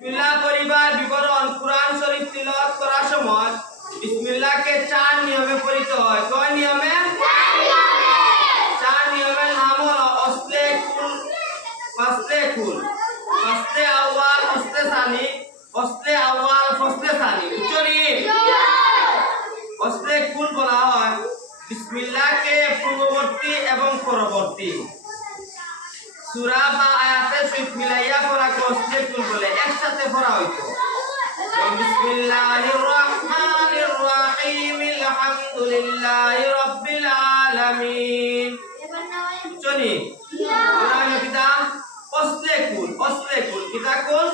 বিসমিল্লাহ পরিবার বিবরণ কুরআন শরীফ তিলাওয়াত করার সময় বিসমিল্লাহকে 4 নিয়মে পড়তে হয়। কয় নিয়মে? 4 নিয়মের নাম হলো অসলে কুল, ফাসলে কুল, ফাসলে আউয়াল, ফাসলে সানি, ফাসলে আউয়াল, ফাসলে সানি। বুঝছনি? অসলে কুল বলা হয় বিসমিল্লাহকে পূর্ববর্তী এবং পরবর্তী সূরা বা আয়াতের সহিত মিলাইয়া পড়াকে অসলে কুল বলে। একসাথে পড়া হইতো বিসমিল্লাহির রহমানির রহিম আলহামদুলিল্লাহি রাব্বিল আলামিন। বুঝছনি? কিতা অসলে কুল, অসলে কুল কিতা কুল